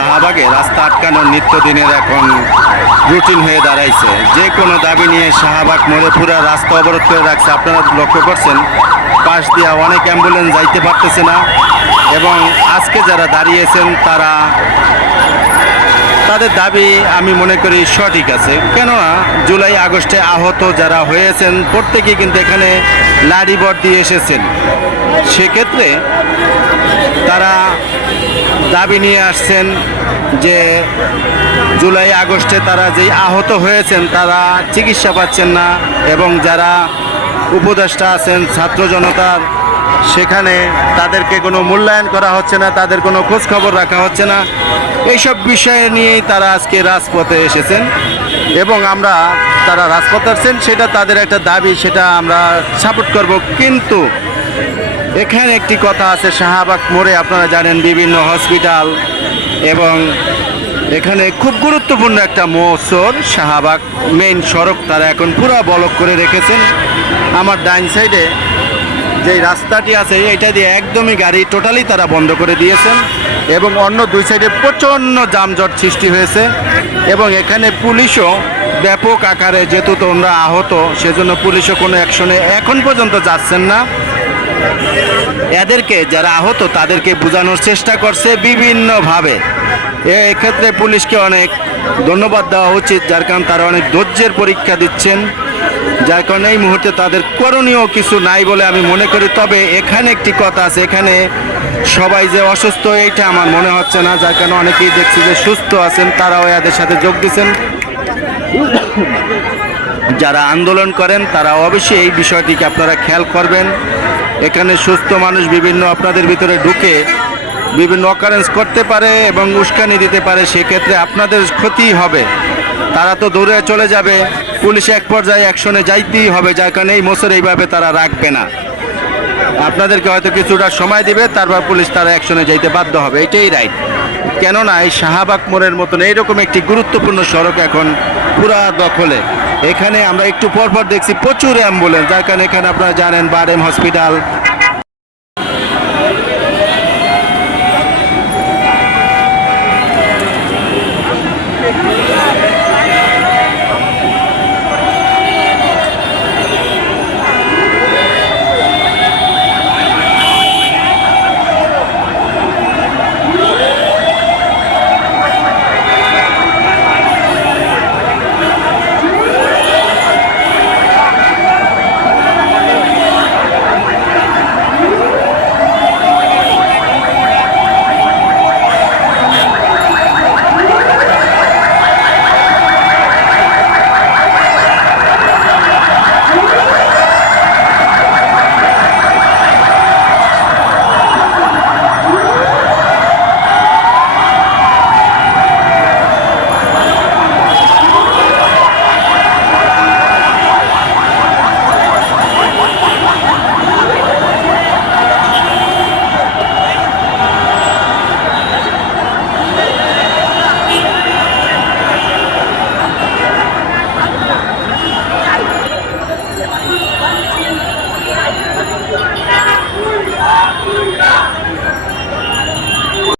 শাহবাগে রাস্তা আটকানোর নিত্যদিনের এখন রুটিন হয়ে দাঁড়াইছে। যে কোনো দাবি নিয়ে শাহবাগ মোড়ে রাস্তা অবরোধ করে রাখছে। আপনারা লক্ষ্য করছেন, পাশ দিয়া অনেক অ্যাম্বুলেন্স যাইতে পারতেছে না এবং আজকে যারা দাঁড়িয়েছেন তারা, তাদের দাবি আমি মনে করি সঠিক আছে। কেননা জুলাই, আগস্টে আহত যারা হয়েছেন, প্রত্যেকেই কিন্তু এখানে লাড়িবর দিয়ে এসেছেন। সেক্ষেত্রে তারা দাবি নিয়ে আসছেন যে জুলাই আগস্টে তারা যেই আহত হয়েছেন, তারা চিকিৎসা পাচ্ছেন না এবং যারা উপদেষ্টা আছেন, ছাত্র জনতার, সেখানে তাদেরকে কোনো মূল্যায়ন করা হচ্ছে না, তাদের কোনো খোঁজ খবর রাখা হচ্ছে না। এইসব বিষয় নিয়েই তারা আজকে রাজপথে এসেছেন এবং আমরা তারা রাজপথে আসছেন, সেটা তাদের একটা দাবি, সেটা আমরা সাপোর্ট করব। কিন্তু এখানে একটি কথা আছে, শাহবাগ মোড়ে আপনারা জানেন বিভিন্ন হসপিটাল এবং এখানে খুব গুরুত্বপূর্ণ একটা মোসর শাহবাগ মেইন সড়ক তারা এখন পুরো বলক করে রেখেছেন। আমার ডাইন সাইডে যে রাস্তাটি আছে এটা দিয়ে একদমই গাড়ি টোটালি তারা বন্ধ করে দিয়েছেন এবং অন্য দুই সাইডে প্রচণ্ড যানজট সৃষ্টি হয়েছে এবং এখানে পুলিশও ব্যাপক আকারে, যেহেতু তোমরা আহত, সেজন্য পুলিশও কোনো অ্যাকশনে এখন পর্যন্ত যাচ্ছেন না। এদেরকে যারা আহত, তাদেরকে বোঝানোর চেষ্টা করছে বিভিন্নভাবে। এক্ষেত্রে পুলিশকে অনেক ধন্যবাদ দেওয়া উচিত, যার কারণ তারা অনেক ধৈর্যের পরীক্ষা দিচ্ছেন। যার কারণে এই মুহূর্তে তাদের করণীয় কিছু নাই বলে আমি মনে করি। তবে এখানে একটি কথা আছে, এখানে সবাই যে অসুস্থ, এইটা আমার মনে হচ্ছে না। যার কারণে অনেকেই দেখছি যে সুস্থ আছেন, তারাও এদের সাথে যোগ দিচ্ছেন। যারা আন্দোলন করেন, তারা অবশ্যই এই বিষয়টিকে আপনারা খেয়াল করবেন। এখানে সুস্থ মানুষ বিভিন্ন আপনাদের ভিতরে ঢুকে বিভিন্ন অকারেন্স করতে পারে এবং উস্কানি দিতে পারে, সেক্ষেত্রে আপনাদের ক্ষতি হবে। তারা তো দৌড়ে চলে যাবে, পুলিশ এক পর্যায়ে অ্যাকশনে যাইতেই হবে, যার কারণে এই মোসর এইভাবে তারা রাখবে না। আপনাদেরকে হয়তো কিছুটা সময় দিবে, তারপর পুলিশ তারা অ্যাকশনে যাইতে বাধ্য হবে, এটাই রাইট কেননা এই শাহবাগ মোড়ের মতন এইরকম একটি গুরুত্বপূর্ণ সড়ক এখন পুরা দখলে। এখানে আমরা একটু পরপর দেখছি প্রচুর অ্যাম্বুলেন্স যার কারণে এখানে আপনারা জানেন বারেম হসপিটাল